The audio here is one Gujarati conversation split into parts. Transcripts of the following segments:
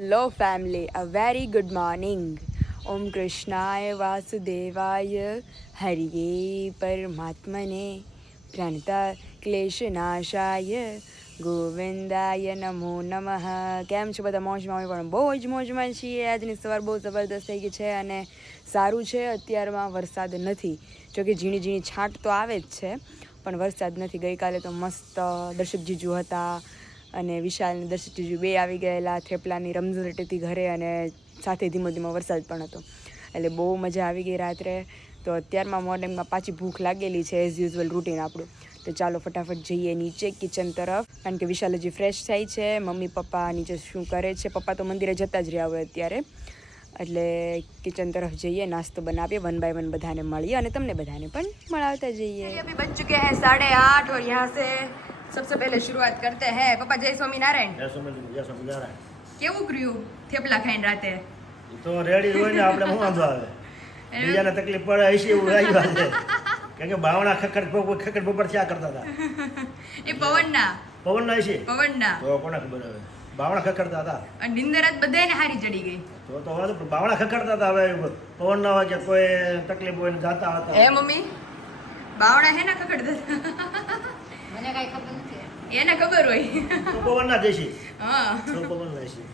Hello family, a very good morning. Om Krishnaya Vasudevaya Hariye Paramatmane Pranata Kleshanashaya ગોવિંદાય નમો નમઃ. કેમ છો બધા? મોજમાં? અમે પણ બહુ જ મોજમાં છીએ. આજની સવાર બહુ જબરદસ્ત થઈ ગઈ છે અને સારું છે. અત્યારમાં વરસાદ નથી, જોકે ઝીણી ઝીણી છાંટ તો આવે જ છે, પણ વરસાદ નથી. ગઈકાલે તો મસ્ત દર્શક જીજુ હતા અને વિશાલ અને દર્શક જીજુ બે આવી ગયેલા. થેપલાની રમઝટ હતી ઘરે અને સાથે ધીમો ધીમો વરસાદ પણ હતો, એટલે બહુ મજા આવી ગઈ રાત્રે. તો અત્યારમાં મોર્નિંગમાં પાછી ભૂખ લાગેલી છે, એઝ યુઝ્યુઅલ રૂટીન આપણું. તો ચાલો ફટાફટ જઈએ નીચે કિચન તરફ, કારણ કે વિશાલ હજી ફ્રેશ થાય છે. મમ્મી પપ્પા નીચે શું કરે છે? પપ્પા તો મંદિરે જતા જ રહ્યા હોય અત્યારે, એટલે કિચન તરફ જઈએ, નાસ્તો બનાવીએ, 1 by 1 બધાને મળીએ અને તમને બધાને પણ મળાવતા જઈએ. अभी बज चुके हैं 8:30 और यहाँ से सबसे पहले शुरुआत करते हैं. पप्पा जय स्वामीनारायण. જય સ્વામિનારાયણ. કેવું કર્યું થેપલા ખાઈને રાતે? એ તો રેડી હોય ને, આપણે શું વાંધો આવે? બીજાને તકલીફ પડે હશે એવું આવ્યું છે. કારણ કે બાવણા ખકડ બપોર ક્યાં કરતા હતા? એ પવનના હશે. પવનના તો કોને ખબર હવે? બાવણા ખકડતા હતા અને નિંદર રાત બધાને હારી ચડી ગઈ. તો હવે તો બાવણા ખકડતા હતા. હવે પવન ના હોય કે કોઈ તકલીફ હોય ને જાતા હતા. હે મમ્મી, બાવણા હે ના ખકડતા? મને કઈ ખબર નથી. એને ખબર હોય. તો પવન ના દેશી. હા, તો પવન ના દેશી.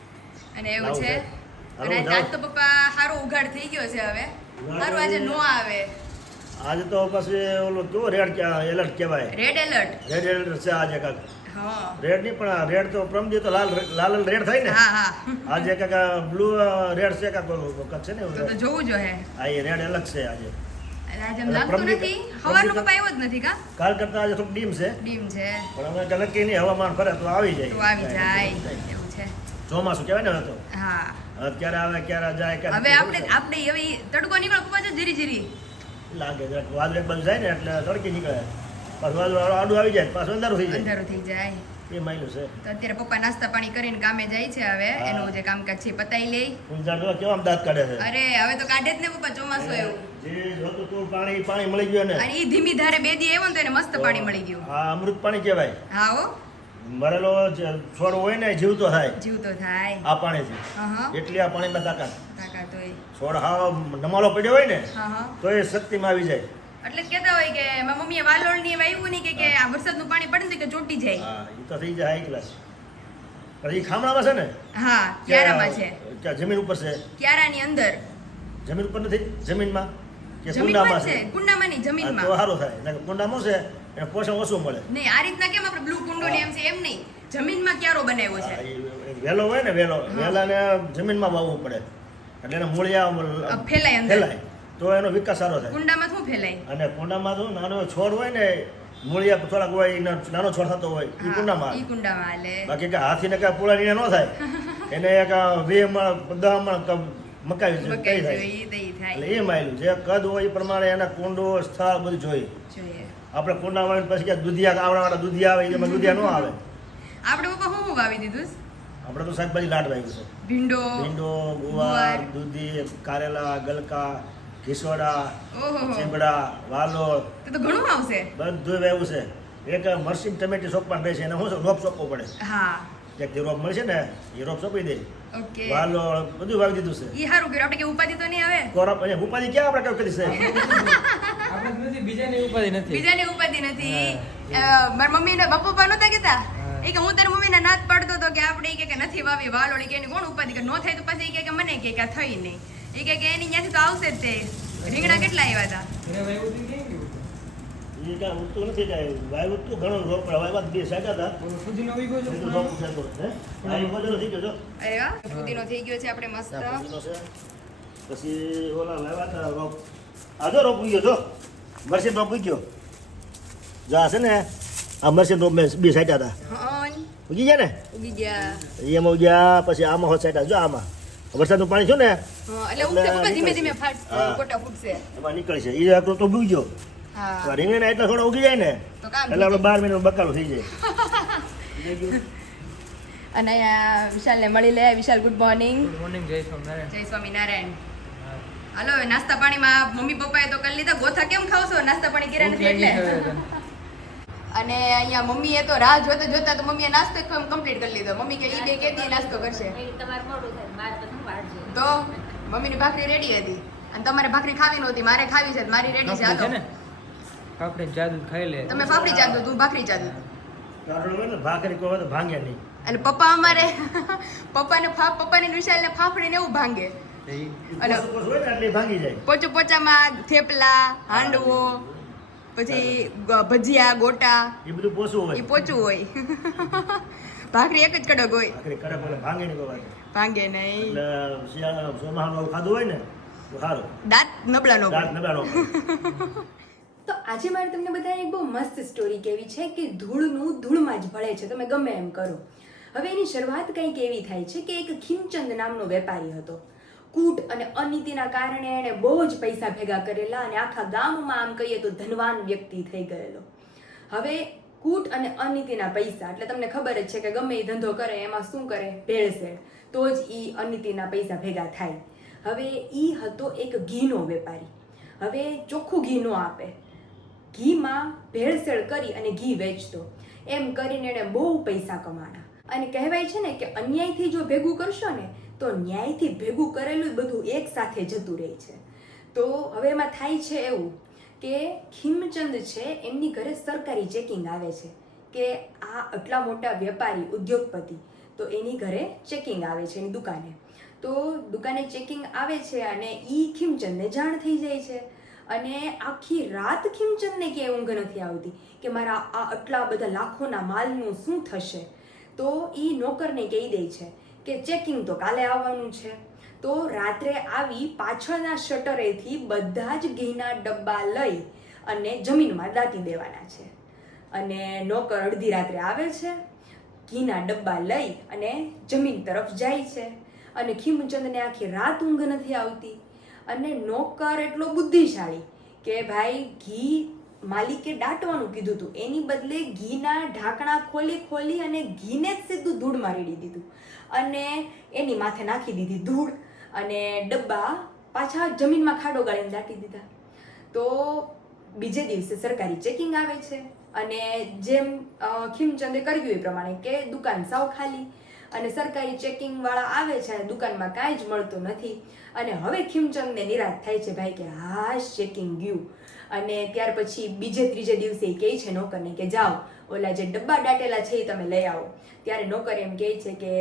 અને એવું છે. હાલો, અને આજ તો પપ્પા સારો ઉઘાડ થઈ ગયો છે. હવે સારું આજે નો આવે. આજે તો પછી ઓલું કેવો રેડ એલર્ટ કહેવાય, રેડ એલર્ટ. રેડ એલર્ટ છે આજે. કાંક હા રેડ નહીં પણ રેડ તો પ્રમદી તો લાલ રેડ થાય ને. હા હા, આજે કાંક બ્લુ રેડ છે, કાંક ઓલું છે ને. તો જોવું જોઈએ. આ એ રેડ અલગ છે આજે. અને આજે એમ લાગતું નથી. હવારનો પપ્પા આવ્યો જ નથી કા? કાલ કરતા આજે થોડું ડીમ છે, ડીમ છે પણ અમે કે નક્કી નહીં, હવામાન ફરે તો આવી જાય. તો આવી જાય એવું છે. ચોમાસું કહેવાય ને હવે તો. હા, ક્યારે આવે ક્યારે જાય ક્યારે હવે આપણે હવે તડકો નીકળો પપ્પા જો જીરી જીરી લાગે. વાદળ એક બાજુ જાય ને એટલે તડકી નીકળે, પાછું વાદળ આડું આવી જાય, પાછું અંધારું થઈ જાય. અંધારું થઈ જાય. એ માયલું છે. તો અત્યારે પપ્પા નાસ્તા પાણી કરીને કામે જાય છે. હવે એનું જે કામકાજ છે પતાઈ લે. ફૂલઝાડ જો કેવા આમ દાંત કાઢે છે. અરે હવે તો કાઢે જ ને પપ્પા, ચોમાસું એવું. જે જોતું તું પાણી મળી ગયું ને. અને ઈ ધીમી ધારે બે દી આવ્યો ને તો એને મસ્ત પાણી મળી ગયું. આ અમૃત પાણી કહેવાય. હા હો, મરેલો છોડ હોય ને જીવતો થાય જીવ તો થાય. આ પાણીથી. હા એટલી આ પાણીમાં તાકાત. તાકાત હોય. છોડ હાવ નમાલો પડ્યો હોય ને હા તો એ શક્તિમાં આવી જાય. એટલે જ કહેતા હોય કે મારી મમ્મીએ વાલોળ ની વાવ્યું નહીં કે આ વરસાદનું પાણી પડે ને કે ચોટી જાય. હા, એ તો થઈ જાય હાઈ ક્લાસ. પણ એ ખામણામાં છે ને. હા, ક્યારામાં છે. ક્યાં જમીન ઉપર છે? ક્યારાની અંદર. જમીન ઉપર નથી, જમીનમાં કે જમીનમાં કુંડામાં છે. કુંડામાં નહીં, હા, તો જમીનમાં. સારું થાય. ને કુંડામાં છે એને પોષણ ઓછું મળે. નહીં, આ રીતના કેમ આપણે બ્લુ કુંડો ને એમ છે એમ નહીં, જમીનમાં ક્યારો બનાવ્યો છે. હા, એ વેલો હોય ને, વેલાને જમીનમાં વાવવું પડે એટલે એને મૂળિયા ફેલાય અંદર. ફેલાય તો એનો વિકાસ સારો થાય. કુંડામાં શું ફેલાય? અને કુંડામાં તો નાનો છોડ હોય ને, મૂળિયા થોડાક હોય, નાનો છોડ થતો હોય એ હા, કુંડામાં. ઈ કુંડામાં હાલે. બાકી કે હાથીને કાંઈ પૂળા નીણે ન થાય. એને એક 2 મણ 10 મણ મકાઈ મકાઈ કઈ થાય. જોઈએ તો ઈ થાય. એટલે એ માયલું જે કદ હોય એ પ્રમાણે એના કુંડો સ્થળ બધું જોઈએ. જોઈએ. આપણે કુંડા વાળીને પછી ક્યાં દૂધિયા આવડાવાળા દૂધિયા આવે, એમાં દૂધિયા ન આવે. આપણે પપ્પા શું વાવી દીધું? આપણે તો શાકભાજી લાટ વાવ્યું છે. ભીંડો. ભીંડો, ગુવાર, ગુવાર, દૂધી, કારેલા, ગલકા, ઘીસોડા, ઓહો, ચીબડા, વાલોળ તો ઘણું આવશે. બધું વાવ્યું છે. એક મરચી ટમેટી સોંપવાનું રહે છે, એને શું છે, રોપ સોંપવો પડે. હા, એક જે રોપ મળશે ને એ રોપ સોંપી દે. ઓકે. વાલોળ બધું વાવી દીધું છે. ઈ હારું કર્યું. આપણે કે ઉપાધિ તો નહીં આવે. કોરપ અને ઉપાધિ ક્યાં આપણે કરી છે? આપણે નથી, બીજાની ઉપાધિ નથી. બીજાની ઉપાધિ નથી. મારા મમ્મી ને બાપુ પપ્પા નહોતા કહેતા એ કે હું તારી મમ્મીને નાત પાડતો હતો કે આપણે ઈ કે નથી વાવી વાલોળી, કે એની કોણ ઉપાધિ, કે નો થાય તો પછી ઈ કે મને કે થઈ નહીં. ઈ કે એની ત્યાંથી તો આવશે જ તે. રીંગણા કેટલા આવ્યા હતા? એને વાવ્યું હતું કેમ ગયું? એ કાંઈ ઉગતું નથી, કાંઈ વાવ્યું તું ઘણું રોપ વાવ્યા 2 સાઈડ હતા. ઓલો સુધીનો વીઘો છે. એટલું રોપ છે તો, હે? આ એ બધું થઈ ગયો છો. અરે વાહ, ફુદીનો થઈ ગયો છે આપણે મસ્ત. આ ફુદીનો છે. પછી ઓલા લાવ્યા હતા રોપ. આ જો રોપ ઉગ્યો જો. મરસી રોપ ઉગ્યો. જો આ છે ને, આ મરસી રોપ મેં 2 સાઈડ હતા. હન, ઉગી ગયા ને? ઉગી ગયા. એમાં ઉગ્યા. પછી આમાં હોત સાઈડ જો આમાં વરસાદનું પાણી છે ને હા, એટલે ઉગતે પપ્પા ધીમે ધીમે હા. કોટા ફૂટશે. એમાં નીકળે છે. એ આટલો તો ઉગી ગયો. હા, રીંગણા એટલા થોડા ઉગી જાય ને તો કામ એટલે આપણે થઈ જાય. 12 મિનિટ બકાલું થઈ જાય. અને અહીંયા વિશાલને મળી લે. વિશાલ, ગુડ મોર્નિંગ. ગુડ મોર્નિંગ, જય સ્વામિનારાયણ. જય સ્વામિનારાયણ. હાલો, હવે નાસ્તા પાણીમાં મમ્મી પપ્પાએ તો કરી લીધા. ગોથા કેમ ખાવ છો? નાસ્તા પાણી કર્યા નથી એટલે. અને અહીંયા મમ્મીએ તો રાહ જોતા જોતા તો મમ્મીએ નાસ્તો કમ્પ્લીટ કરી લીધો. મમ્મી કે ઈ બે કેદી નાસ્તો કરશે તમારે મોડું થાય મારે તો શું વાટ છે તો મમ્મીની ભાખરી રેડી હતી અને તમારે ભાખરી ખાવી નહોતી, મારે ખાવી છે, મારી રેડી છે. ફાફડી હાલો ને ફાફડી જાદુ ખાઈ લે. તમે ફાફડી ચાદો, તું ભાખરી ચાદો. કારણ હોય ને ભાખરી કોઈ તો ભાંગે નહીં. અને પપ્પા અમારે પપ્પાની વિશાલને ફાફડી ને એવું ભાંગે. અને પોસું હોય ને એટલે ભાંગી જાય. પોચું પોચામાં થેપલા, હાંડવો, પછી ભજીયા, ગોટા, એ બધું પોસું એ હોય. પોચું હોય. ભાખરી એક જ કડક હોય, ભાખરી કડક હોય ભાંગે નહીં કોઈ વાત. ભાંગે નહીં. એટલે શિયાળા ચોમાસામાં ખાધું હોય ને તો સારું. દાંત નબળા નો દાંત નબળા ન પડે. તો આજે મારે તમને બધાને એક બહુ મસ્ત સ્ટોરી કહેવી છે કે ધૂળનું ધૂળમાં જ ભળે છે, તમે ગમે એમ કરો. હવે એની શરૂઆત કંઈક એવી થાય છે કે એક ખીમચંદ નામનો વેપારી હતો. કૂટ અને અનીતિના કારણે એણે બહુ જ પૈસા ભેગા કરેલા અને આખા ગામમાં આમ કહીએ તો ધનવાન વ્યક્તિ થઈ ગયેલો. હવે કૂટ અને અનીતિના પૈસા એટલે તમને ખબર જ છે કે ગમે એ ધંધો કરે એમાં શું કરે, ભેળસેળ, તો જ એ અનીતિના પૈસા ભેગા થાય. હવે એ હતો એક ઘીનો વેપારી. હવે ચોખ્ખું ઘી ન આપે, ઘીમાં ભેળસેળ કરી અને ઘી વેચતો. એમ કરીને એણે બહુ પૈસા કમાણા. અને કહેવાય છે ને કે અન્યાયથી જો ભેગું કરશો ને તો ન્યાયથી ભેગું કરેલું બધું એક સાથે જતું રહે છે. તો હવે એમાં થાય છે એવું કે ખીમચંદ છે એમની ઘરે સરકારી ચેકિંગ આવે છે કે આ આટલા મોટા વેપારી ઉદ્યોગપતિ, તો એની ઘરે ચેકિંગ આવે છે એની દુકાને. તો દુકાને ચેકિંગ આવે છે અને ઈ ખીમચંદને જાણ થઈ જાય છે. અને આખી રાત ખીમચંદને ક્યાંય ઊંઘ નથી આવતી કે મારા આ આટલા બધા લાખોના માલનું શું થશે. તો એ નોકરને કહી દે છે કે ચેકિંગ તો કાલે આવવાનું છે. તો રાત્રે આવી પાછળના શટરેથી બધા જ ઘીના ડબ્બા લઈ અને જમીનમાં દાટી દેવાના છે. અને નોકર અડધી રાત્રે આવે છે, ઘીના ડબ્બા લઈ અને જમીન તરફ જાય છે. અને ખીમચંદને આખી રાત ઊંઘ નથી આવતી. અને નોકર એટલો બુદ્ધિશાળી કે ભાઈ ઘી માલિકે દાટવાનું કીધું હતું, એની બદલે ઘીના ઢાંકણા ખોલી અને ઘીને જ સીધું ધૂળમાં રેડી દીધું અને એની માથે નાખી દીધી ધૂળ અને ડબ્બા પાછા જમીનમાં ખાડો ગાળીને દાટી દીધા. તો બીજે દિવસે સરકારી ચેકિંગ આવે છે અને જેમ ખીમચંદે કર્યું એ પ્રમાણે કે દુકાન સાવ ખાલી અને સરકારી ચેકિંગ વાળા આવે છે અને દુકાનમાં કાંઈ જ મળતું નથી. અને હવે ખીમચંદને નિરાશ થાય છે ભાઈ કે હાશ ચેકિંગ ગયું. અને ત્યાર પછી બીજે ત્રીજે દિવસે એ કહે છે નોકરને કે જાઓ ઓલા જે ડબ્બા દાટેલા છે એ તમે લઈ આવો. ત્યારે નોકર એમ કહે છે કે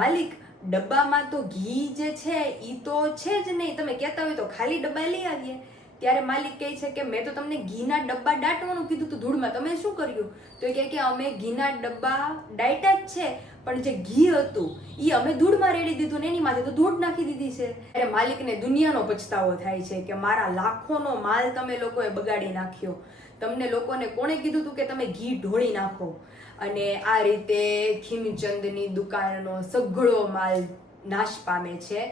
માલિક ડબ્બામાં તો ઘી જે છે એ તો છે જ નહીં, તમે કહેતા હોય તો ખાલી ડબ્બા લઈ આવીએ. ત્યારે માલિક કહે છે કે મેં તો તમને ઘીના ડબ્બા દાટવાનું કીધું હતું ધૂળમાં, તમે શું કર્યું? તો એ કહે કે અમે ઘીના ડબ્બા દાટ્યા જ છે પણ જે ઘી હતું એ અમે ધૂળમાં રેડી દીધું ને એની માથે તો ધૂળ નાખી દીધી છે. ત્યારે માલિકને દુનિયાનો પછતાવો થાય છે કે મારા લાખોનો માલ તમે લોકોએ બગાડી નાખ્યો. તમને લોકોને કોણે કીધું હતું કે તમે ઘી ઢોળી નાખો? અને આ રીતે ખીમચંદની દુકાનનો સઘળો માલ નાશ પામે છે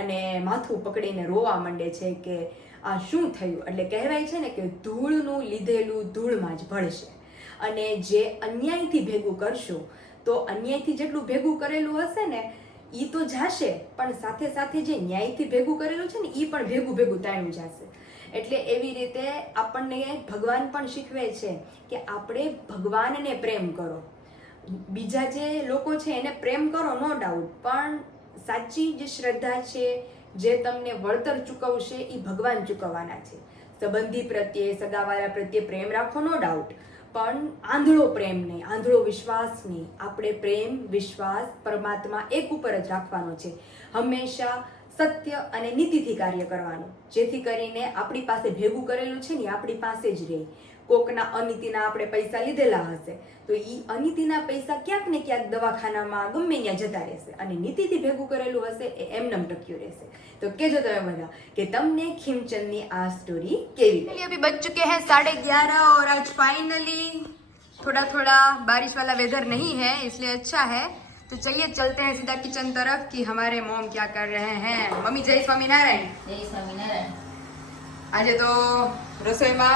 અને માથું પકડીને રોવા માંડે છે કે આ શું થયું. એટલે કહેવાય છે ને કે ધૂળનું લીધેલું ધૂળમાં જ ભળશે. અને જે અન્યાયથી ભેગું કરશો તો અન્યાયથી જેટલું ભેગું કરેલું હશે ને એ તો જાશે, પણ સાથે સાથે જે ન્યાયથી ભેગું કરેલું છે ને એ પણ ભેગું તાણ્યું જશે. એટલે એવી રીતે આપણને ભગવાન પણ શીખવે છે કે આપણે ભગવાનને પ્રેમ કરો. બીજા જે લોકો છે એને પ્રેમ કરો નો ડાઉટ, પણ સાચી જે શ્રદ્ધા છે, જે તમને વળતર ચૂકવશે એ ભગવાન ચૂકવવાના છે. સંબંધી પ્રત્યે, સગાવાળા પ્રત્યે પ્રેમ રાખો નો ડાઉટ, પણ આંધળો પ્રેમ નહીં, આંધળો વિશ્વાસ નહીં. આપણે પ્રેમ, વિશ્વાસ પરમાત્મા એક ઉપર જ રાખવાનો છે. હંમેશા સત્ય અને નીતિથી કાર્ય કરવાનું, જેથી કરીને આપણી પાસે ભેગું કરેલું છે ને આપણી પાસે જ રહે. કોકના અનીતિના આપણે પૈસા લીધેલા હશે તો એ અનીતિના પૈસા ક્યાંક ને ક્યાંક દવાખાનામાં ગમે ત્યાં જતા રહેશે, અને નીતિથી ભેગું કરેલું હશે એ એમનેમ ટક્યું રહેશે. તો કહેજો તમે બધા કે તમને ખીમચંદની આ સ્ટોરી કેવી લगी. अभी बज चुके हैं 11:30 और आज फाइनली थोड़ा बारिश वाला वेदर नहीं है इसलिए अच्छा है. तो चलिए चलते हैं सीधा किचन तरफ कि हमारे मॉम क्या कर रहे हैं. मम्मी जय स्वामीनारायण. જય સ્વામિનારાયણ. આજે તો રસોઈમાં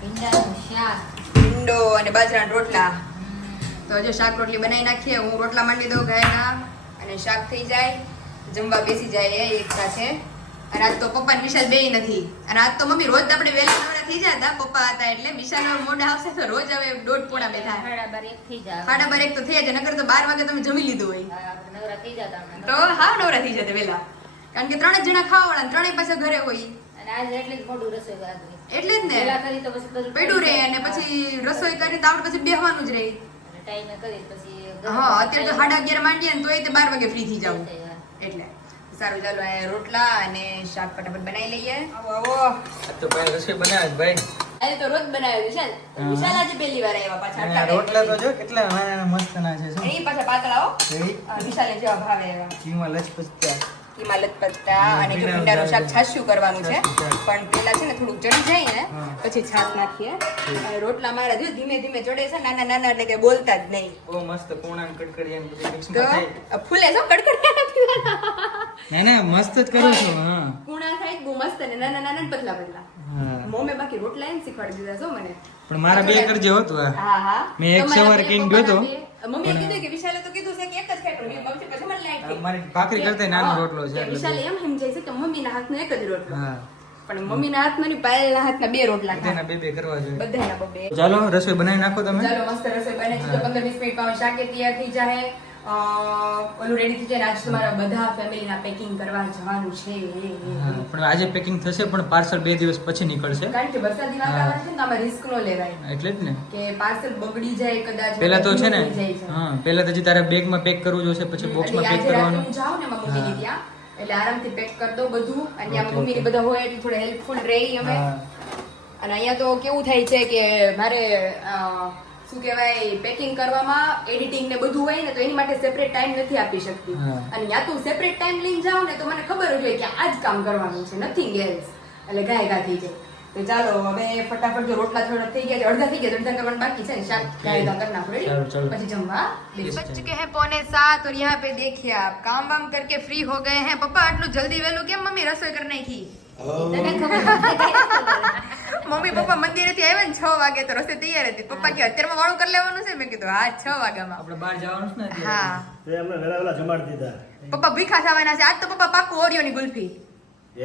ભીંડાનું શાક. ભીંડો અને બાજરાના રોટલા. તો હજુ શાક રોટલી બનાવી નાખીએ. હું રોટલા માંડી દઉં ગાયના અને શાક થઈ જાય, જમવા બેસી જાય એક સાથે. અને આજ તો પપ્પા ને વિશાલ બેય નથી અને આજ તો મમ્મી રોજ આપણે વહેલા નવરા થઈ જતા પપ્પા હતા એટલે વિશાલ મોડા આવશે તો રોજ હવે 1:30 બે થાય. 1:30 થઈ જાય 1:30 તો થઈ જાય નકર તો 12 વાગે તમે જમી લીધું હોય આપણે નવરા થઈ જતા હમણાં. તો હા નવરા થઈ જતા વહેલા કારણ કે 3 જ જણા ખાવા વાળા 3 પાછા ઘરે હોય અને આજે એટલે જ મોડું રસોઈ વાગી એટલે જ ને પહેલા કરી તો પછી બધું પડ્યું રહે અને પછી રસોઈ કરી તો આપણે પછી બેહવાનું જ રહે. અને ટાઈમે કરી પછી હા અત્યારે તો 11:30 માંડીએ ને તોય તે 12 વાગે ફ્રી થઈ જાવ એટલે સારું ચાલો આ રોટલા અને શાક ફટાફટ બનાવી લઈએ. આવો આવો આ તો ભાઈ રસોઈ બનાવે છે ભાઈ. આજે તો રોજ બનાવ્યો વિશાલ વિશાલ આજે પહેલી વાર આવ્યા પાછા અને આ રોટલા તો જો કેટલા નાના મસ્ત ના છે શું એ પાછા પાતળા હો એવી વિશાલે જેવા ભાવે એવા ઘીમાં લચપચતા. હિમાલત પત્તા અને જો ભીંડાનું શાક છાશું કરવાનું છે પણ પેલા છે ને થોડુંક ચડી જાય ને પછી છાશ નાખીએ અને રોટલા મારા જો ધીમે ધીમે ચડે છે નાના નાના એટલે કે બોલતા જ નહીં બહુ મસ્ત કોણા કડકડિયા ને બધું મિક્સ તો માં થાય. ફૂલે છો કડકડ ના ના મસ્ત જ કરું છું. હા કુણા થાય બહુ મસ્ત ને નાના નાના ને પતલા પતલા હા મોમે બાકી રોટલા એમ શીખવાડી દીધા છો મને પણ મારા બે કરજે હતું આ. હા હા મેં એક તમારા સવારે બે કહીને પપ્પાના ગયો તો. બે- મમ્મીએ કીધું કે વિશાલે તો કીધું છે કે એક જ ખાય પણ મેં મમ્મી પછી મને લાઈટ થઈ. મારી ભાખરી કરતા નાનો હા, રોટલો છે કે એટલે વિશાલે એમ સમજાય છે કે મમ્મીના હાથનો એક જ રોટલો હા પણ મમ્મીના હાથમાં ની પાયલના હાથના બે રોટલા બધાના ખાય બે કરવા જોઈએ. બધાના બબે ચાલો રસોઈ બનાવી નાખો તમે. ચાલો મસ્ત રસોઈ બને છે તો 15-20 મિનિટમાં શાકે તૈયાર થઈ જાય ઓલું રેડી થઈ જાય ને આજે તમારા બધા ફેમિલીના પેકિંગ કરવા જવાનું છે હા, પણ આજે પેકિંગ થશે પણ પાર્સલ 2 દિવસ પછી નીકળશે કારણ કે વરસાદી વાતાવરણ છે ને તો આમાં રિસ્ક નો લેવાય એટલે જ ને. કે પાર્સલ બગડી જાય કદાચ પેલા તો છે ને બગડી જાય છે. હા પેલા તો હજી તારે બેગમાં પેક કરવું જોશે પછી બોક્સમાં એટલે પેક આજે રાત્રે કરવાનું. હું જાઉં ને મારા મમ્મીની હા. ત્યાં એટલે આરામથી પેક કરી દઉં બધું અને ત્યાં Okay, મમ્મીને okay. બધા હોય એટલે થોડા હેલ્પફુલ રહી અમે હા. અને અહીંયા તો કેવું થાય છે કે મારે શું કહેવાય પેકિંગ કરવામાં એડિટિંગ ને બધું હોય ને તો એની માટે સેપરેટ ટાઈમ નથી આપી શકતી હા. અને ત્યાં તું સેપરેટ ટાઈમ લઈને જાવ ને તો મને ખબર જ હોય કે આ જ કામ કરવાનું છે નથિંગ એલ્સ એટલે ગાય થઈ જાય તો ચાલો હવે ફટાફટ જો રોટલા થોડા થઈ ગયા છે અડધા થઈ ગયા તો અડધા કરવાનું બાકી છે ને શાક ગાયગા કરી નાખો ready? ચાલો, ચાલો. પછી જમવા Yes, बज चुके हैं 6:45 और यहाँ पे देखिए आप काम वाम करके फ्री हो गए हैं पप्पा आटलू जल्दी वेलू केम मम्मी रसोई कर नाखी તને ખબર નથી. મમ્મી પપ્પા મંદિરેથી આવ્યા ને 6 વાગે તો રસોઈ તૈયાર હતી પપ્પા કે અત્યારમાં વાળું કરી લેવાનું છે મેં કીધું હા 6 વાગ્યામાં આપણે બહાર જવાનું છે ને એટલે. હા તે અમને વહેલા જમાડી દીધા પપ્પા ભીખા થવાના છે આજ તો પપ્પા પાક્કું ઓરિયોની ગુલ્ફી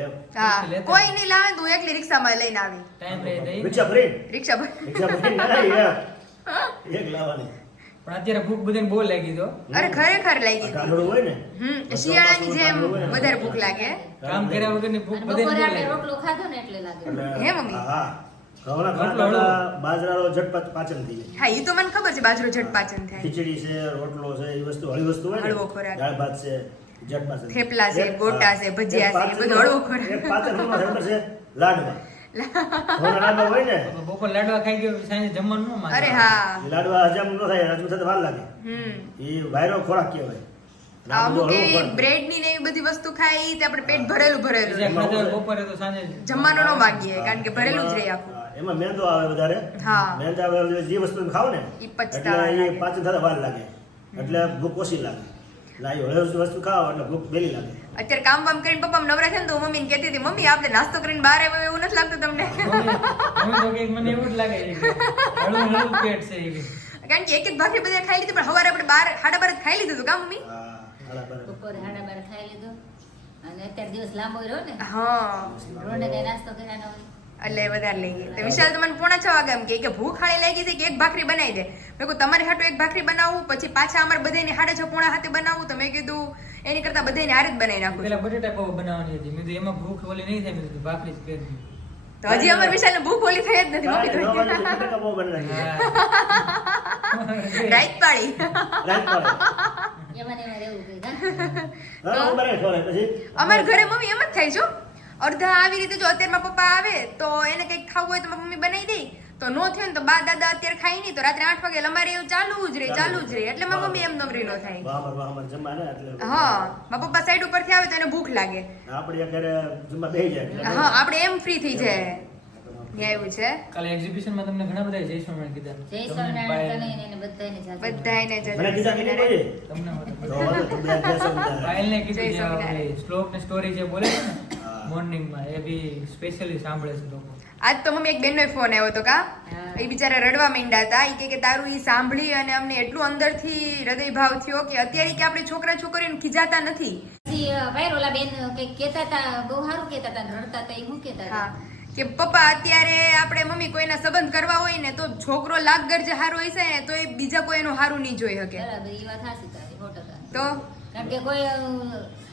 એમ હા કોઈ નહીં લાવે તું એકલી રિક્ષામાં લઈને આવી ટાઈમ રહી દઈ. રિક્ષા ભરી રિક્ષા ભરી ના એક લાવવાની પણ અત્યારે ભૂખ બધાને બહુ લાગી તો અરે ખરેખર લાગી હતી કાંદડું હોય ને શિયાળાની જેમ વધારે ભૂખ લાગે કામ કર્યા વગરની ભૂખ અને બધાને બપોરે બહુ આપણે લાગી. રોટલો ખાધો ને એટલે લાગે એટલે હે મમ્મી? હા ઘઉંના રોટલો ખાંડા બાજરાનો ઝટપટ પાચન થઈ જાય હા એ તો મને ખબર છે બાજરો ઝટ પાચન થાય ખીચડી છે રોટલો છે એ વસ્તુ હળી વસ્તુ હોય ને હળવો ખોરાક. દાળ ભાત છે ઝટ પાચન થેપલા છે, એક- ગોટા હા. છે, ભજીયા એક છે, પાચન બધું હળવો ખોરાક. એક પાચન શું થાય ખબર છે લાડવા ઘઉંના લાડવા હોય ને બપોર લાડવા ખાઈ ગયો સાંજે જમવાનું ન માંગે. અરે હા એ લાડવા હજમ ન થાય હજમ થતા વાર લાગે હમ એ વાયરો ખોરાક કહેવાય અને આ બધો અમુક હળવો એવી ખોરાક. બ્રેડ ની ને એવી બધી વસ્તુ ખાઈ તે આપણે પેટ ભરેલું ભરેલું જે ખાધું હોય બપોરે તો સાંજે જમવાનું ન માંગીએ કારણ કે ભરેલું જ રહે આખું હા, એમાં મેંદો આવે વધારે હા. મેંદા આવે જે વસ્તુ તમે ખાઓ ને ઈ પચતા એટલે વાર એ લાગે. પાચન થતા વાર લાગે એટલે ભૂખ ઓછી લાગે એટલે આ હળવી વસ્તુ ખાઓ એટલે ભૂખ વહેલી લાગે અત્યારે કામ વામ કરીને પપ્પા નવરા છે ને તો મમ્મીને કહેતી હતી મમ્મી આપણે નાસ્તો કરીને બહાર આવ્યો એવું નથી લાગતું તમને મમ્મી તો કંઈક મને એવું જ લાગે છે કે હળવું હળવું પેટ છે એ કે. કારણ કે એક એક ભાખરી બધા ખાઈ લીધી પણ સવારે આપણે 12:30 ખાઈ લીધું હતું કા મમ્મી હા હાલા બરાબર. બપોરે 12:30 ખાઈ લીધો અને અત્યારે દિવસ લાંબો રહ્યો ને હા રોને કઈ નાસ્તો કર્યા ન હોય એટલે વધારે લઈ ગઈ તો વિશાલ તો મને 6:45 વાગે એમ કે ભૂખ હાળી લાગી છે કે એક ભાખરી બનાવી દે મેં કીધું તમારી હાટુ એક ભાખરી બનાવું પછી પાછા અમારે બધાને 6:30 હાથે બનાવું તો મેં કીધું એની કરતા બધાને હારે જ બનાવી નાખું પેલા બટેટા પૌવા બનાવવાની હતી મેં કીધું એમાં ભૂખ ઓલી નહીં થાય મેં કીધું ભાખરી જ કરી તો હજી અમાર વિશાલને ભૂખ ઓલી થઈ જ નથી મમ્મી નવ તો વાગે બટાકા બહુ બનાવી નાખીએ. રાઈત પાડી રાત પડે. એમાં ને એમાં રહેવું કઈ હા હા, હું બનાવી ખવડાવી પછી અમારા ઘરે મમ્મી એમ જ થાય છો અડધા આવી રીતે જો અત્યારમાં પપ્પા આવે તો એને કંઈક ખાવું હોય તો મારી મમ્મી બનાવી દે તો નો થયો ને તો બા દાદા અત્યારે ખાઈ નહીં તો રાત્રે 8 વાગે અમારે એવું ચાલુ જ રહે એટલે મારી મમ્મી એમ નમરી નો થાય વાહમાં જમવા ને એટલે હા મારા પપ્પા સાઈડ ઉપરથી આવે તો એને ભૂખ લાગે આપણે ઘરે જમવા બેસી જાય હા આપણે એમ ફ્રી થઈ જાય ત્યાં એવું છે કાલે એક્ઝિબિશન માં તમને ઘણા બધા જય સ્વામિનારાયણ કીધા જય તમને સ્વામિનારાયણ પાયલ- તને એને બધાને જાજુ. બધાયને જય મને કીધા કે નહીં કોઈએ? તમને હોતું. તો વાંધો નહીં, બધા જય સ્વામિનારાયણ. પાયલને કીધું જય જે સ્વામિનારાયણ. આપણે શ્લોક ને સ્ટોરી જે બોલે છે ને હા. મોર્નિંગ માં એ બી સ્પેશિયલી સાંભળે છે લોકો. આજ તો મમ્મી એક બેનનો ફોન આવ્યો હતો કા હા. એ બિચારા રડવા માંડ્યા હતા ઈ કે તારું ઈ સાંભળી અને અમને એટલું અંદરથી હૃદય ભાવ થયો કે અત્યારે કે આપણે છોકરા છોકરીઓને ખીજાતા નથી પછી ભાઈ ઓલા બેન કંઈક કહેતા હતા, બહુ સારું કહેતા હતા, રડતા હતા, એ શું કહેતા હા હતા? કે પપ્પા અત્યારે આપણે મમ્મી કોઈના સંબંધ કરવા હોય ને તો છોકરો લાખ ગરજે હારો હોય છે ને તો એ બીજા કોઈ એનું હારું નહીં જોઈ શકે. બરાબર, એ વાત સાચી તારી, 100%. તો કારણ કે કોઈ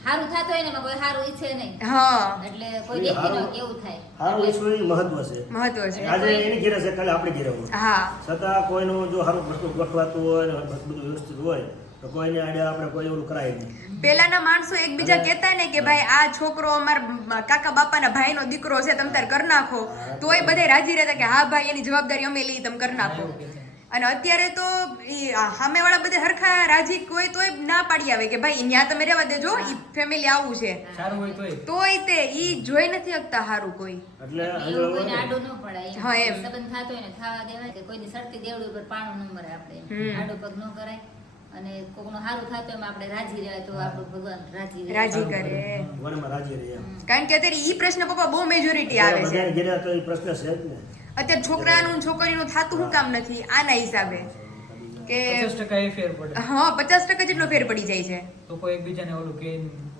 સારું થતું હોય ને એમાં કોઈ સારું ઈચ્છે નહીં, હા એટલે કોઈ દેખી ન કેવું થાય. સારું ઈશ્વર મહત્વ છે. મહત્વ છે. આજે એની ઘેરે છે, કાલે આપણે ઘેરે હોય. હા છતાં કોઈનું જો સારું વસ્તુ ગોઠવાતું હોય ને બધું વ્યવસ્થિત હોય તો કોઈને આડે આપણે કોઈ એવું કરાય નહીં. પેલાના માણસો એકબીજા કહેતા ને કે ભાઈ આ છોકરો અમારા કાકા બાપાના ભાઈનો દીકરો છે, તમે તાર કરી નાખો, તોય બધે રાજી રહેતા કે હા ભાઈ એની જવાબદારી અમે લઈ, તમે કરી નાખો. અને અત્યારે તો સામેવાળા બધે હરખા રાજી કોઈ તોય ના પાડી આવે કે ભાઈ ન્યા તમે રહેવા દેજો, ઈ ફેમિલી આવું છે, સારું હોય તોય તોય તે ઈ જોઈ નથી શકતા હારું કોઈ. એટલે એવું કોઈને આડું ન પડાય. હા, એમ. સંબંધ થતો હોય ને થવા દેવાય, કે કોઈની સડતી દેવડી ઉપર પાણું ન મરે આપણે. આડું પગ ન કરાય, અને કોકનું સારું થતું હોય એમાં આપણે રાજી રહ્યા તો આપણું ભગવાન રાજી રહે. રાજી કરે. વનમાં રાજી રહે એમ. કારણ કે અત્યારે ઈ પ્રશ્ન પપ્પા બહુ મેજોરિટી આવે છે. બધાને ઘેરે તો એ પ્રશ્ન છે જ ને. અત્યારે છોકરાનું છોકરીનું થાતું શું કામ નથી આના હિસાબે કે 50% એ ફેર પડે. હા 50% જેટલો ફેર પડી જાય છે. તો કોઈ એકબીજાને ઓલું કે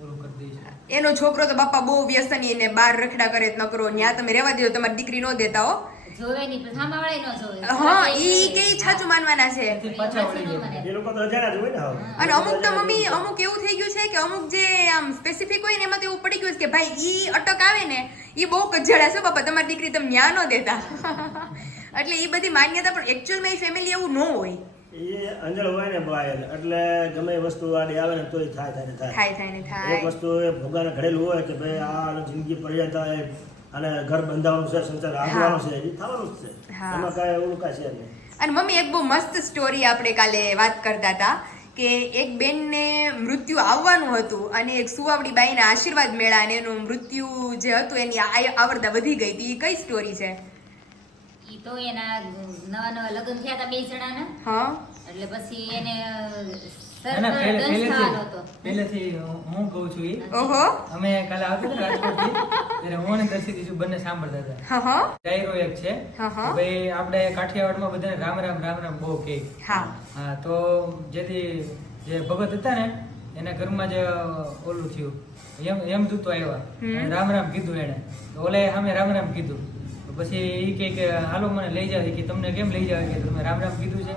ઓલું કરી દે છે. એનો છોકરો તો બાપા બહુ વ્યસની ને બાર રખડા કરે જ ન કરો, ન્યા તમે રહેવા દો, તમારી દીકરી નો દેતા હો. જોવે નહીં, પણ સામાવાળાએ ન જોવે. હા ઈ કે છાચું માનવાના છે. એથી પાછા વળી જાય. એ લોકો તો અજાણ્યા જ હોય ને હવે. અને અમુક તો મમ્મી અમુક એવું થઈ ગયું છે કે અમુક જે આમ સ્પેસિફિક હોય ને એમાં તો એવું પડી ગયું છે કે ભાઈ ઈ અટક આવે ને ઈ બહુ કજડા છે બાપા, તમારી દીકરી તમે ન્યા ન દેતા. એટલે ઈ બધી માન્યતા પણ એકચ્યુઅલમાં એ ફેમિલી એવું ન હોય. એ અંજળ હોય ને બાય એટલે ગમે એ વસ્તુ આડી આવે ને તોય થાય ને થાય. થાય થાય ને એક થાય. વસ્તુ એ ભગવાને ઘડેલું હોય કે ભાઈ આ જિંદગી પર્યંત અને ઘર બંધાવવાનું છે, સંસાર આગવાનો છે, એ થવાનું જ છે. હા. એમાં કાંઈ એવું કાંઈ છે નહીં. અને મમ્મી એક બહુ મસ્ત સ્ટોરી આપણે કાલે વાત કરતા હતા કે એક બેનને મૃત્યુ આવવાનું હતું અને એક સુવાવડી બાઈના આશીર્વાદ મેળા અને એનું મૃત્યુ જે હતું એની આવરદા વધી ગઈ હતી. કઈ સ્ટોરી છે? ઈ તો એના નવા લગ્ન થયા હતા 2 જણાના, હા એટલે પછી એને ના, ના, દંશ થવાનો હતો. પહેલેથી હું કહું છું ઈ. ઓહો અમે કાલે આવતા હતા રાજકોટથી, ત્યારે હું અને દર્શિત બંને સાંભળતા હતા. હા હા ડાયરો એક છે હા, હા. કે ભાઈ આપણે કાઠિયાવાડમાં બધાને રામ રામ રામ રામ બહુ કહે. હા હા, તો જેથી જે ભગત હતા ને એના ઘરમાં જે ઓલું થયું યમદૂતો આવ્યા અને રામ રામ કીધું એને, તો ઓલે સામે રામ રામ કીધું. તો પછી ઈ કે હાલો મને લઈ જાવ, કે તમને કેમ લઈ જાવ, કે તમે રામ રામ કીધું છે.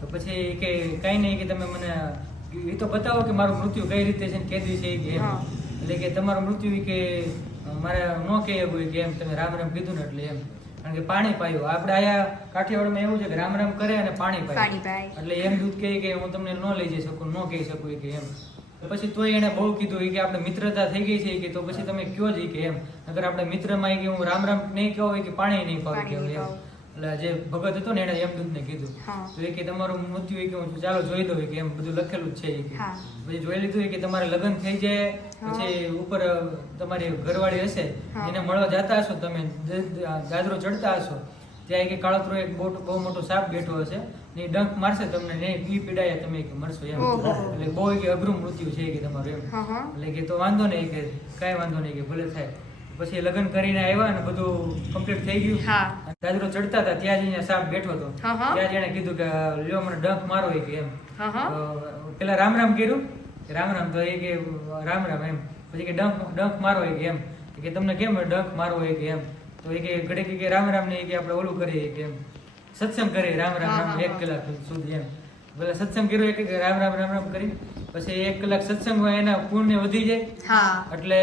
તો પછી ઈ કે કાંઈ નહીં, કે તમે મને એ તો બતાવો કે મારું મૃત્યુ કઈ રીતે છે ને કેદી છે કે એમ. હા. એટલે કે તમારું મૃત્યુ ઈ કે મારે ન કહે એવું કે એમ તમે રામ રામ કીધું ને એટલે એમ. કારણ કે પાણી પાયું, આપણે આયા કાઠિયાવાડમાં એવું છે કે રામ રામ કરે અને પાણી પાય. પાણી પાય. એટલે એમ દૂધ કહે કે હું તમને ન લઈ જઈ શકું, ન કહી શકું કે એમ. તો પછી તોય એને બહુ કીધું કે આપણે મિત્રતા થઈ ગઈ છે, કે તો પછી તમે કયો જ કે એમ. અગર આપણે મિત્રમાં કે હું રામ રામ નહીં કહું કે પાણી નહીં પાવું કે પાણી નહીં એમ. પાવું. એટલે જે ભગત હતો ને એને યમદૂતને કીધું. હા. તો એ કે તમારું મૃત્યુ એ કે હું ચાલો જોઈ દઉં કે એમ બધું લખેલું જ છે એ કે. હા. પછી જોઈ લીધું કે તમારે લગ્ન થઈ જાય પછી ઉપર તમારી ઘરવાળી હશે હા. એને મળવા જતા હશો, તમે દાદરો ચડતા હશો, ત્યાં કે કાળોતરો એક બહુ મોટો સાપ બેઠો હશે ને એ ડંખ મારશે તમને ને ઈ પીડાયા તમે કે મરશો એમ. ઓહો. એટલે બહુ કે અઘરું મૃત્યુ છે કે તમારું એમ. હા હા એટલે કે તો વાંધો નહીં, કે કાંઈ વાંધો નહીં, કે ભલે થાય. પછી લગ્ન કરીને આવ્યા ને બધું કમ્પ્લીટ થઈ ગયું. હા. અને દાદરો ચડતા હતા ત્યાં જ અહીંયા સાપ બેઠો હતો. હા, હા. ત્યાં જ એને કીધું કે લ્યો મને ડંખ મારો એ કે એમ. હા, હા. તો પેલા રામ રામ કર્યું કે રામ રામ, તો એ કે રામ રામ એમ. પછી કે ડંખ મારો એ કે એમ. કે તમને કેમ ડંખ મારવો એ કે એમ. તો એ કે ઘડીક કે રામ રામ ને કે આપણે ઓલું કરીએ કે એમ સત્સંગ કરીએ રામ રામ હા, રામ હા, 1 કલાક સુધી એમ. પેલા સત્સંગ કર્યો એક રામ રામ રામ રામ કરી પછી 1 કલાક સત્સંગમાં એના પુણ્ય વધી જાય. હા એટલે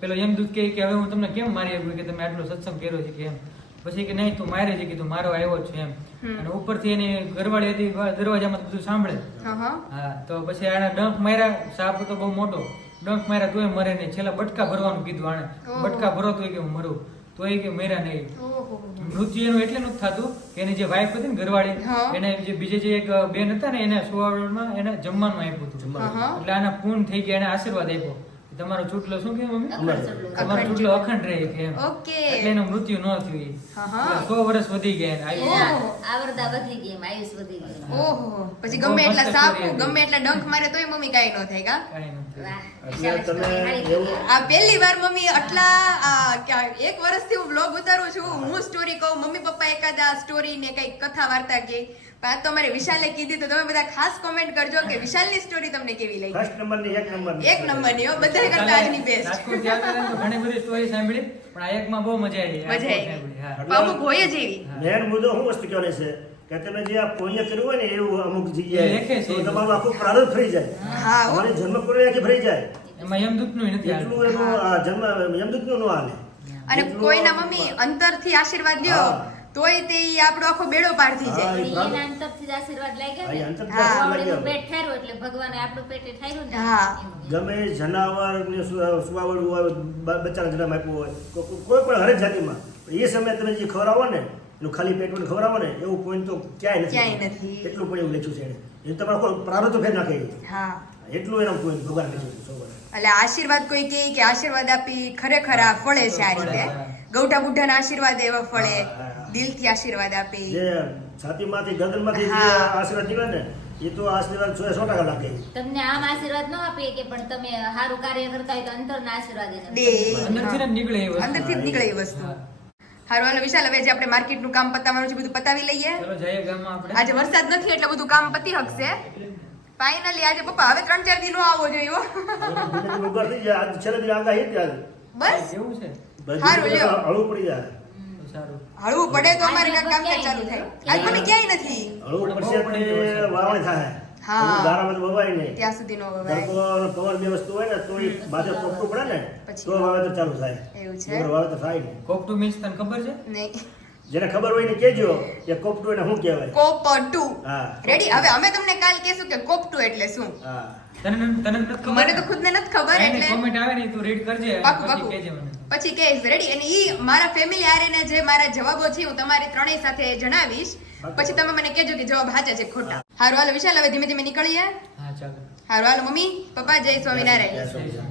પેલો યમદૂત કહે કે હવે હું તમને કેમ મારી શકું કે તમે આટલો સત્સંગ કર્યો છે કે એમ. પછી કે નહીં તું મારે છે, કે તું મારો આવ્યો જ છે એમ. અને ઉપરથી એની ઘરવાળી હતી દરવાજામાં બધું સાંભળે. હા હા હા, તો પછી આને ડંખ માર્યા, સાપ તો બહુ મોટો, ડંખ માર્યા તોય મરે નહીં. છેલ્લા બટકા ભરવાનું કીધું આને, ઓહો. બટકા ભરો તોય કે હું મરું, તોય કે મર્યા નહીં. ઓહો. મૃત્યુ એનું એટલે નથી થતું કે એની જે વાઈફ હતી ને ઘરવાળી, હા. એને જે બીજે જે એક બેન હતા ને એને સુવાવડમાં એને જમવાનું આપ્યું હતું. હા, હા. એટલે આના પૂર્ણ થઈ ગયા, એને આશીર્વાદ આપ્યો તમારો ચૂંટલો શું કે મમ્મી અખંડ ચૂંટલો. તમારો ચૂંટલો અખંડ રહે કે એમ. ઓકે. એટલે એનું મૃત્યુ ન થયું ઈ. હા, હા. એટલે 100 વર્ષ વધી ગયા એને આયુષ્ય. એના આવરદા વધી ગઈ, એમ આયુષ વધી ગયું. ઓહો પછી બહુ ગમે એટલા મસ્ત સાપ story હતી. ગમે એટલા ડંખ મારે તોય મમ્મી કાંઈ ન થાય કા? કાંઈ નથી. વાહ, એટલે વિશાલ તમે story સારી એવું- હતી. આ પહેલી વાર મમ્મી આટલા એક વર્ષથી હું બ્લોગ ઉતારું છું, હું સ્ટોરી કહું, મમ્મી પપ્પા એકાદા સ્ટોરી ને કઈક કથા વાર્તા કે વાત તો અમારે વિશાલે કીધી તો તમે બધા ખાસ કોમેન્ટ કરજો કે વિશાલની સ્ટોરી તમને કેવી લાગી. ફર્સ્ટ નંબરની એક નંબરની એક નંબરની હો, બધા કરતા આજની બેસ્ટ. રાજકોટથી આવતા હતા ને તો ઘણી બધી સ્ટોરી સાંભળી પણ આ એકમાં બહુ મજા આવી. મજા આવી. સાંભળી, હા. અમુક હોય જ એવી. મેન મુદ્દો શું વસ્તુ કહેવાની છે કે તમે જે આ પુણ્ય કર્યું હોય ને એવું અમુક એ જગ્યાએ લેખે છે. તો તમારું આખું પ્રારબ્ધ ફરી જાય. હા હો. તમારી જન્મ પૂરી આખી ફરી જાય. એમાં યમદૂતનું નથી એટલું હાલતું. એનું આ જન્મ યમદૂતનું ન હાલે. અને જેટલું કોઈના મમ્મી અંતરથી આશીર્વાદ દ્યો હા. તોય તે ઈ આપણો આખો બેડો પાર થઈ જાય. હા, પણ એના અંતરથી જ આશીર્વાદ લાગ્યા હા, એ ને. અંતરથી હા. આશીર્વાદ આવડીનું લાગ્યા. પેટ ઠાર્યું એટલે ભગવાને આપણું પેટે ઠાર્યું ને હા. એનું. ગમે એ જનાવર ને સુવાવડું હોય બચ્ચાને જન્મ આપ્યો હોય કોઈ પણ હરેક જાતિમાં એ સમયે તમે જે ખવડાવો ને એનું ખાલી પેટમાં ખવડાવો ને એવું પોઈન્ટ તો ક્યાંય ક્યાંય નથી. નથી. એટલું પણ એવું લખ્યું છે એને એ તમારો પ્રારબ્ધ તો ફેર નાખે એ. હા. એટલું એનો પોઈન્ટ ભગવાન લખ્યું છે સૌને. એટલે આશીર્વાદ કોઈ કહે કે આશીર્વાદ આપી ખરેખર આ ફળે છે આ રીતે. ગૌઠા બુઢાના આશીર્વાદ એવા ફળે. હા, હા, હા. દિલથી આશીર્વાદ આપી. જે છાતીમાંથી ગરદનમાંથી જે હા. આશીર્વાદ નીકળે ને એ તો આશીર્વાદ 100% લાગે. તમને આમ આશીર્વાદ ન આપીએ કે પણ તમે સારું કાર્ય કરતા હોય તો અંતરના આશીર્વાદ એને દે. અંદરથી જ નીકળે એ વસ્તુ. અંદરથી જ નીકળે એ વસ્તુ. હા. હારું હાલો વિશાલ, હવે જે આપણે માર્કેટનું કામ પતાવવાનું છે બધું પતાવી લઈએ. ચલો જઈએ ગામમાં આપણે. આજે વરસાદ નથી એટલે બધું કામ પતી હકશે. ફાઇનલી આજે પપ્પા હવે 3-4 દી નો આવો જોઈએ હો. ધીમે ધીમે ઉગાડ થઈ જાય. આજ છેલ્લા દી આગાહી હતી આજે. બસ કેવું છે? હારું, બધી લ્યો. હળવું પડી જાય. તો સારું. હળવું પડે તો અમારે કાંઈક કામકાજ ચાલુ થાય. આજ મને ક્યાંય નથી. હળવું પડશે એટલે વાવણી થાય. હા. હળવું ગારામાં તો વવાય નહીં. ત્યાં સુધી નો વવાય. તડકો અને પવન બે વસ્તુ હોય ને તો એ માથે તપતું પડે ને પછી. તો વાવેતર ચાલુ થાય. એવું છે? વગર વાવેતર થાય નહીં. કોકટું means તને ખબર છે? નહીં. જેને ખબર હોય ને કહેજો કે કોપટું એને શું કહેવાય. કોપટુ. હા. રેડી, હવે અમે તમને કાલ કહેશું કે કોપટુ એટલે શું. હા. તને નથી ખબર? મને તો ખુદને નથી ખબર એટલે કોમેન્ટ આવે ને તું રીડ કરજે પાકું, પછી પાકું. કહેજે મને. પછી કહીશ. રેડી, અને ઈ મારા ફેમિલી આરેને જે મારા જવાબો છે હું તમારી ત્રણેય સાથે જણાવીશ. પછી તમે મને કહેજો કે જવાબ સાચા છે કે ખોટા. હારું હાલો વિશાલ, હવે ધીમે ધીમે નીકળીએ. હા ચાલો. હારું હાલો મમ્મી પપ્પા, જય સ્વામિનારાયણ. જય સ્વામિનારાયણ.